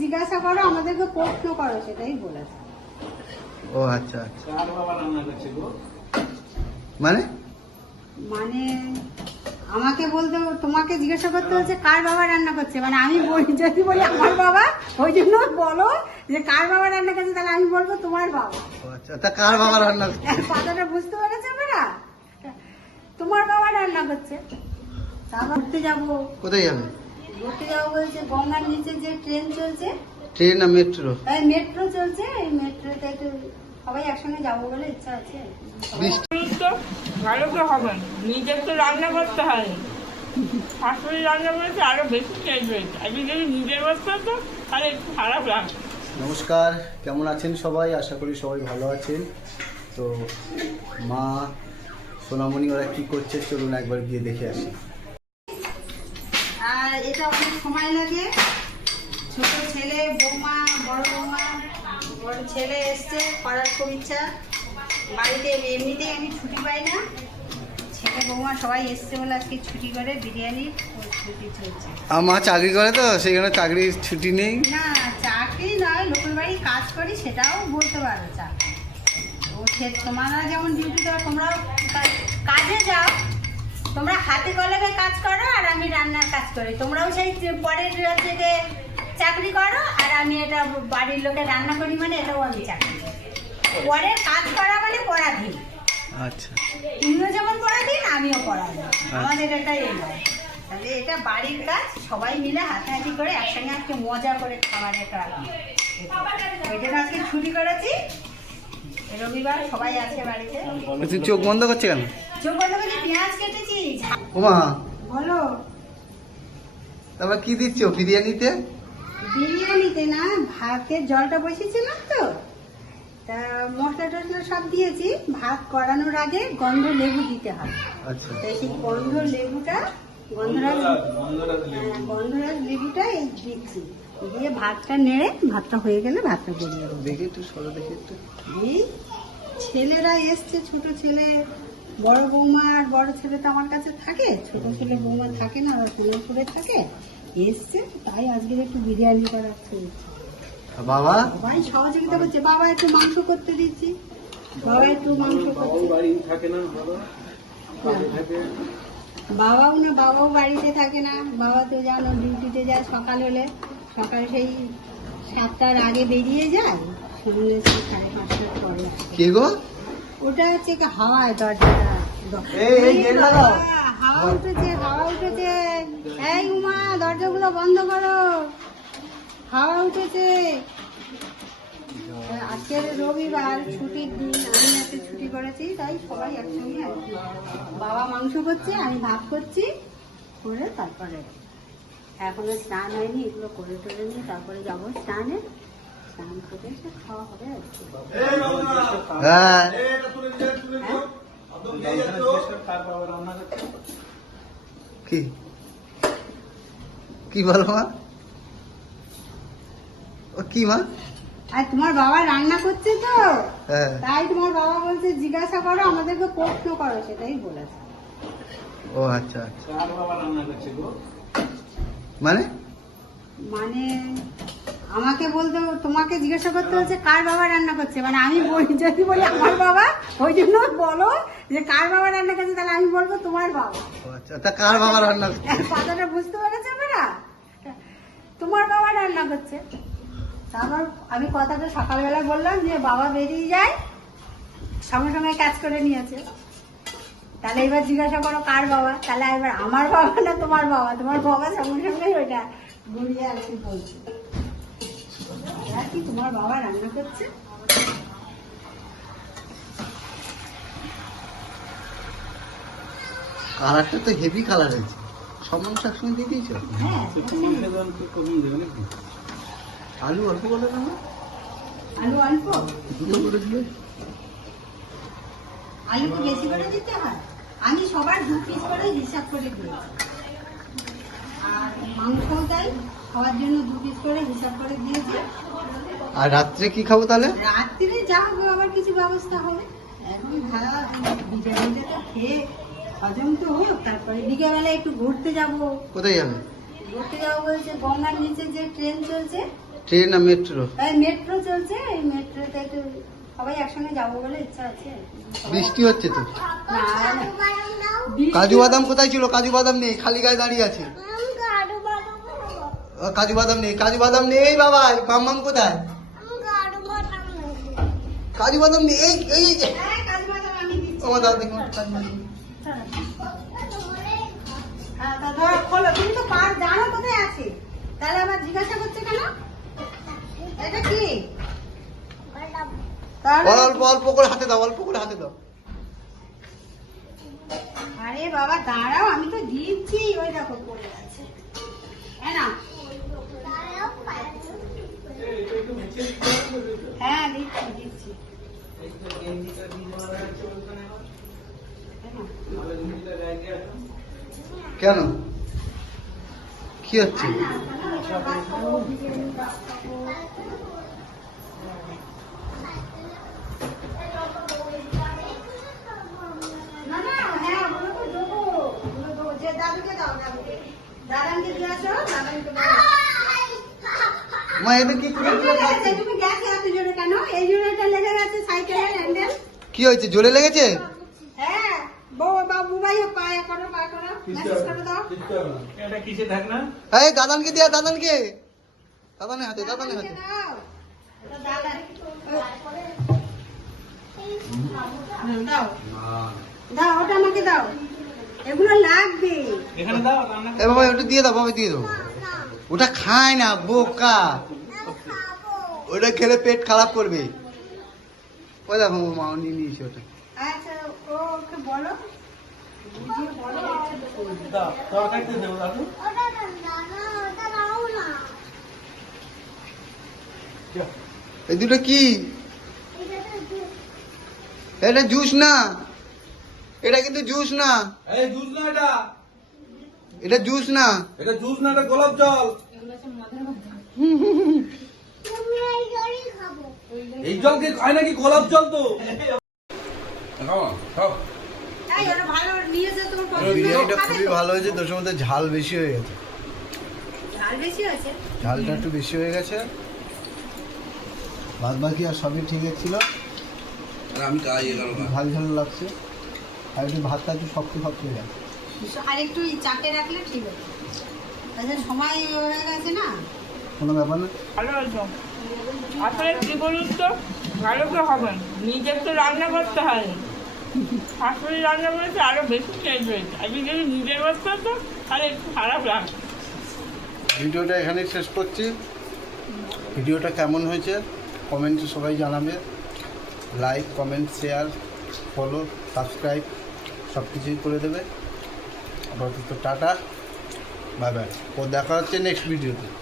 জিজ্ঞাসা করো, আমাদেরকে প্রশ্ন করো, সেটাই বলেছে। ও আচ্ছা আচ্ছা। মানে মানে আমাকে বলতে, তোমাকে জিজ্ঞাসা করতে হচ্ছে কার বাবা রান্না করছে, মানে আমি যদি বলি আমার বাবা, ওই জন্য বলো যে কার বাবা রান্না করছে, তাহলে আমি বলবো তোমার বাবা। ও আচ্ছা, তা কার বাবা রান্না করছে? কথাটা বুঝতে পেরেছে আমরা? তোমার বাবা রান্না করছে। তারপর ঘুরতে যাবো। কোথায় যাবে? ঘুরতে যাবো বলছে, গঙ্গার নিচে যে ট্রেন চলছে, ট্রেন না মেট্রো? মেট্রো চলছে, এই মেট্রোতে একটু সবাই একসঙ্গে যাবো বলে ইচ্ছা আছে। তো ভালো তো হবে, নিজের তো রান্না করতে হয়, শাশুড়ি রান্না করেছে আরো বেশি টেস্ট হয়েছে। আমি যদি নিজের করতে হতো তাহলে একটু খারাপ লাগতো। নমস্কার, কেমন আছেন সবাই? আশা করি সবাই ভালো আছেন। তো মা সোনামণি ওরা কি করছে চলুন একবার গিয়ে দেখে আসি। আর এটা অনেক সময় লাগে। ছোট ছেলে, বৌমা, বড় ছেলে এসছে, করার খুব ইচ্ছা। বাড়িতে এমনিতেই আমি ছুটি পাই না, ছেলে বৌমা সবাই এসছে বলে আজকে ছুটি করে বিরিয়ানির ছুটি চলছে। মা চাকরি করে তো সেইখানে চাকরির ছুটি নেই। না চাকরি নয়, লোকের বাড়ি কাজ করি, সেটাও বলতে পারো চাকরি। ও তোমরা যেমন ডিউটি করো, তোমরাও কাজে যাও, তোমরা হাতে কলমে কাজ করো আর আমি রান্নার কাজ করি। তোমরাও সেই পরের থেকে চাকরি করো আর আমি এটা বাড়ির লোকে রান্না করি, মানে এটাও আমি চাকরি করি। পরের কাজ করা মানে পরাধীন। আচ্ছা, তুমিও যেমন পরাধীন, আমিও পরাধীন। আমাদের এটাই নয়, তাহলে এটা বাড়ির কাজ, সবাই মিলে হাতাহাতি করে একসঙ্গে আজকে মজা করে খাবার একটা ওই জন্য আজকে ছুটি করেছি, রবিবার সবাই আছে বাড়িতে। তুই চোখ বন্ধ করছে কেন? চোখ বন্ধ করে পেঁয়াজ কেটেছি। ওমা, বলো। তারপর কি দিচ্ছ বিরিয়ানিতে? বিরিয়ানিতে না, ভাতের জলটা বসিয়েছিলাম তো, তা মশলা টসলা সব দিয়েছি। ভাত করানোর আগে গন্ধ লেবু দিতে হয়। আচ্ছা, তাই সেই গন্ধরাজ লেবুটা এই দিচ্ছি, দিয়ে ভাতটা নেড়ে, ভাতটা হয়ে গেলে ভাতটা গড়িয়ে দেবো। দেখি একটু সরো, দেখি একটু। এই ছেলেরা এসছে, ছোট ছেলে, বড় বৌমা আর বড় ছেলে তো আমার কাছে থাকে, ছোট ছেলে বৌমা থাকে না, ওরা সোনারপুরে থাকে, এসছে, তাই আজকে একটু বিরিয়ানি করাচ্ছি। বাবা সবাই সহযোগিতা করছে। বাবা একটু মাংস করতে দিচ্ছি, বাবা একটু মাংস করছে। বাবাও বাড়িতে থাকে না, বাবা তো জানো ডিউটিতে যায়, সকাল হলে সকাল সেই 7টার আগে বেরিয়ে যায়, শুনলে 5:30টার পরে আসে। কে গো? ওটা হচ্ছে কি হাওয়ায় দরজাটা, হাওয়া উঠেছে। এই উমা, দরজাগুলো বন্ধ করো, হাওয়া উঠেছে। আজকের রবিবার, ছুটির দিন, আমি একটা ছুটি করেছি, তাই সবাই একসঙ্গে আর কি। বাবা মাংস করছে, আমি ভাত করছি, করে তারপরে এখনো স্নান হয়নি, এগুলো করে টোরে নিয়ে তারপরে যাবো স্নানে, স্নান করে এসে খাওয়া হবে আর কি। হ্যাঁ, কি কি বলো মা? ও কি মা? আর তোমার বাবা রান্না করছে তো, হ্যাঁ, তাই তোমার বাবা বলছে জিজ্ঞাসা করো, আমাদেরকে প্রশ্ন করো, সেটাই বলেছে। ও আচ্ছা আচ্ছা। মানে মানে আমাকে বলতে, তোমাকে জিজ্ঞাসা করতে হচ্ছে কার বাবা রান্না করছে, মানে আমি যদি বলি আমার বাবা, ওই জন্য বলো যে কার বাবা রান্না করছে, তাহলে আমি বলবো তোমার বাবা। ও আচ্ছা, তা কার বাবা রান্না করছে? কথাটা বুঝতে পেরেছে আমরা? তোমার বাবা রান্না করছে। তারপর আমি কথাটা সকালবেলা বললাম যে বাবা বেরিয়ে যায়, সঙ্গে সঙ্গে কাজ করে নিয়েছে, তাহলে এবার জিজ্ঞাসা করো কার বাবা, তাহলে এবার আমার বাবা না তোমার বাবা, তোমার বাবা সঙ্গে সঙ্গে ওইটা ঘুরিয়ে আর কি বলছে আর কি, তোমার বাবা রান্না করছে। কালারটা তো হেভি কালার হয়েছে। সব মাংস একসঙ্গে দিয়ে দিয়েছ? হ্যাঁ, আলু অল্প করে দাও না? আলু অল্প, দুটো করে দিলে। আলু কি বেশি করে দিতে হয়? আমি সবার 2 পিস করে হিসাব করে দিয়েছি, আর মাংসও তাই, সবার জন্য 2 পিস করে হিসাব করে দিয়েছি। আর রাত্রে কি খাবো তাহলে? রাত্রিরে যা হবে আবার কিছু ব্যবস্থা হবে। এখন বিরিয়ানিটা তো খেয়ে হজম তো হোক, তারপরে বিকেলবেলা একটু ঘুরতে যাব। কোথায় যাবে? ঘুরতে যাবো বলছে, গঙ্গার নিচে যে ট্রেন চলছে, ট্রেন না মেট্রো? এই মেট্রো চলছে, এই মেট্রোতে একটু সবাই একসঙ্গে যাবো বলে ইচ্ছা আছে। বৃষ্টি হচ্ছে তো। না, না। বৃষ্টি- কাজু বাদাম কোথায় ছিল? কাজু বাদাম নেই, খালি গায়ে দাঁড়িয়ে আছে। কাজু বাদাম নেই, কাজু বাদাম নেই বাবা। মাম্মাম কোথায়? কাজু বাদাম নেই। এই এই এই। হ্যাঁ, কাজু বাদাম আমি দিচ্ছি। আমার দাও দেখো কাজু বাদাম। হ্যাঁ, তা ধরো খোলো। তুমি তো পার জানো কোথায় আছে, তাহলে আবার জিজ্ঞাসা করছে কেন? এটা কি? তাহলে- অল্প অল্প করে হাতে দাও, অল্প করে হাতে দাও। আরে বাবা দাঁড়াও, আমি তো দিচ্ছি। ওই দেখো পড়ে আছে। হ্যাঁ না? হ্যাঁ দিচ্ছি দিচ্ছি। কেন কি হচ্ছে? না না, হ্যাঁ ওগুলো তো দেবো, ওগুলো দেবো। যে দাদুকে দাও, দাদুকে। দাদাকে দিয়ে আসো, দাদাকে দাও। মা এটা কি করে? এই যে লেগেছে, তুমি গেছে এত জোরে কেন? এই জোরেটা লেগে গেছে সাইকেলের হ্যান্ডেল। কি হয়েছে? জোরে লেগেছে? হ্যাঁ, বাবু ভাই পায়ে করো, পা করো, ম্যাসেজ করে দাও। এটা কিসে থাক না? এই দাদানকে দিয়া, দাদানকে। দাদানের হাতে, দাদানের হাতে। দাও। এটা দাদা। দাও, দাও, ওটা আমাকে দাও। এগুলো লাগবে। এখানে দাও রান্না এ বাবা ওটা দিয়ে দাও, বাবা দিয়ে দাও। ওটা খায় না বোকা, ওটা খেলে পেট খারাপ করবে। ওই দেখো মা নিয়ে নিয়েছে ওটা। আচ্ছা, ওকে বলো। বুঝিয়ে বলো। দাও তরকারিতে দেবো দাদু। এই দুটো কি? এটা জুস না, এটা কিন্তু জুস না। এই জুস না এটা, এটা জুস না। এটা জুস না, এটা গোলাপ জল। এই জল কে খায় নাকি? গোলাপ জল তো। খাও খাও। এই, ওটা ভালো নিয়েছে, তোমার পছন্দ। বিরিয়ানিটা খাবে খুবই তো? ভালো হয়েছে, তোর মধ্যে ঝাল বেশি হয়ে গেছে। ঝাল বেশি হয়েছে? ঝালটা একটু বেশি হয়ে গেছে, বাদ বাকি আর সবই ঠিক ছিল। আমি খাই এগুলো না। ঝাল ঝাল লাগছে, আর একটু ভাতটা একটু শক্ত শক্ত হয়ে গেছে। আর একটু চাপে রাখলে ঠিক আছে। তাহলে সময় হয়ে গেছে না। কোনো ব্যাপার না। ভালো হয়েছে। আসলে কি বলুন তো, ভালো তো হবেন, নিজের তো রান্না করতে হয়। শাশুড়ি রান্না করেছে আরো বেশি চেঞ্জ হয়েছে। আমি যদি নিজের করতে হতো তাহলে একটু খারাপ লাগতো। ভিডিওটা এখানেই শেষ করছি। ভিডিওটা কেমন হয়েছে কমেন্টে সবাই জানাবে। Like, comment, share, follow, subscribe সব কিছুই করে দেবে। আপাতত টাটা, বাই বাই। ও দেখা হচ্ছে নেক্সট ভিডিওতে।